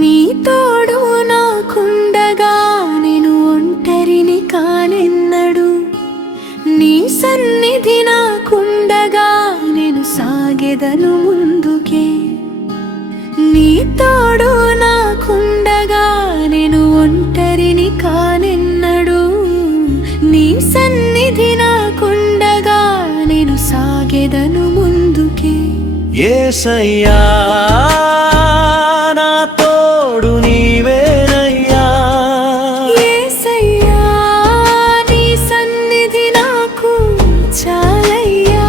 నీ తోడు నాకుండగా నేను ఒంటరిని కానెన్నడు, నీ సన్నిధి నాకుండగా నేను సాగెదను ముందుకే. నీ తోడు నాకుండగా నేను ఒంటరిని కానెన్నడు, నీ సన్నిధి నాకుండగా నేను సాగెదను ముందుకే. యేసయ్యా నా తోడు నీవేనయ్యా, యేసయ్యా నీ సన్నిధి నాకు చాలయ్యా.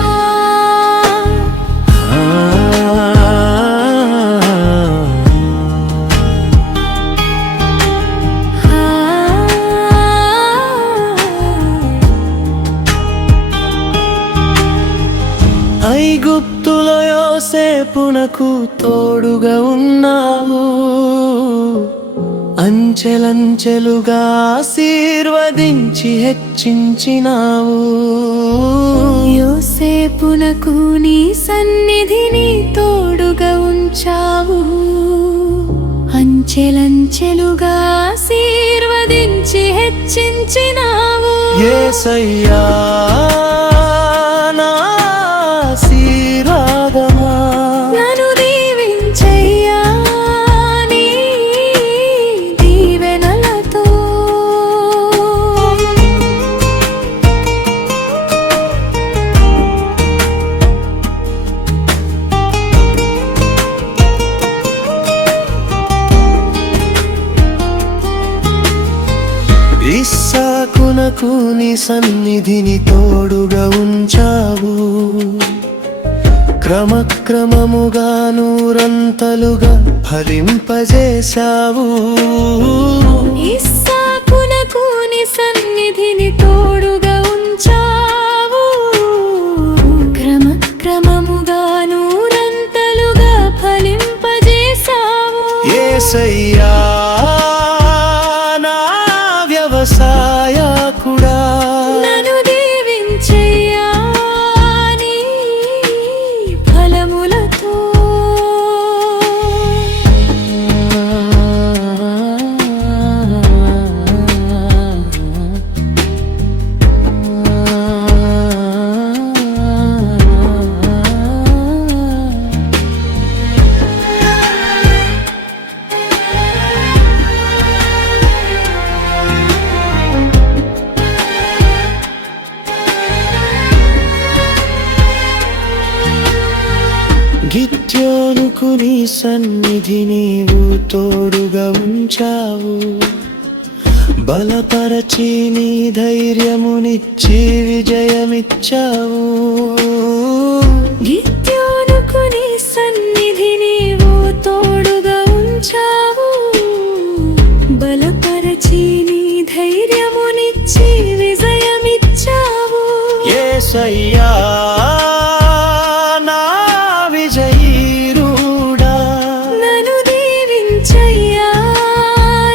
ఐగుప్తులో యోసేపునకు తోడుగా ఉన్నావు, అంచెలంచెలుగా ఆశీర్వదించి హెచ్చించినావు. యోసేపునకు నీ సన్నిధిని తోడుగా ఉంచావు, అంచెలంచెలుగా ఆశీర్వదించి హెచ్చించినావు. యేసయ్యా నా ఆశీర్వాదమా, నన్ను దీవించయ్యా నీ దీవెనలతో. ఇస్సాకునకు నీ సన్నిధిని తోడుగా ఉంచావు, క్రమక్రమముగా నూరంతలుగా ఫలింపజేశావు. ఇస్సాకునకు నీ సన్నిధిని తోడుగా ఉంచావు, క్రమక్రమముగా నూరంతలుగా ఫలింపజేశావు. యేసయ్యా నా వ్యవసాయకుడా, నన్ను దీవించయ్యా నీ ఫలములతో. గిద్యోనుకు నీ సన్నిధి నీవు తోడుగా ఉంచావు, బలపరచి నీ ధైర్యమునిచ్చి విజయమిచ్చావు. గిద్యోనుకు నీ సన్నిధి నీవు తోడుగా ఉంచావు, బలపరచి నీ ధైర్యమునిచ్చి విజయమిచ్చావు. యేసయ్యా నా విజయీరుడా, నన్ను దీవించయ్యా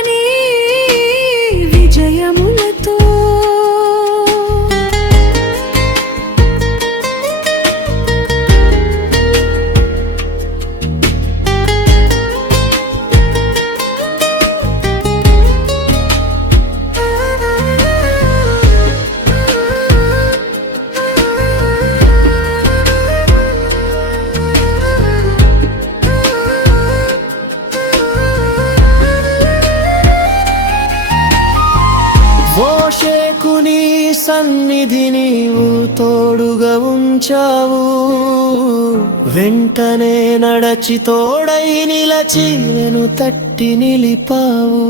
నీ విజయములతో. మోషేకు నీ సన్నిధి నీవు తోడుగా ఉంచావు, వెంటనే నడచి తోడై నిలచి నేను తట్టి నిలిపావు.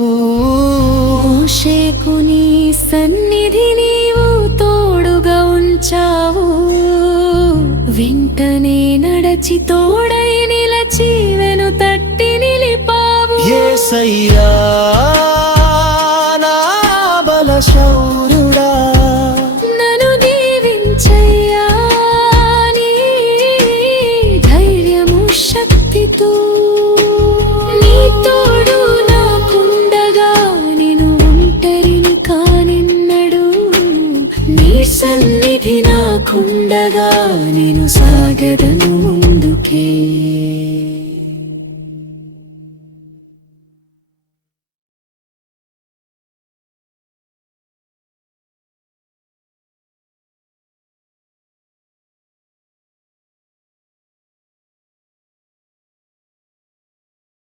మోషేకు నీ సన్నిధి నీవు తోడుగా ఉంచావు, వెంటనే నడచి తోడై నిలచి వెను తట్టి నిలిపావు. యేసయ్యా నా బలశౌర్యుడా, నన్ను దీవించయ్యా నీ ధైర్యము శక్తితో. నీ తోడు నాకుండగా నేను నీకుండగా నేను సాగదను ముందుకే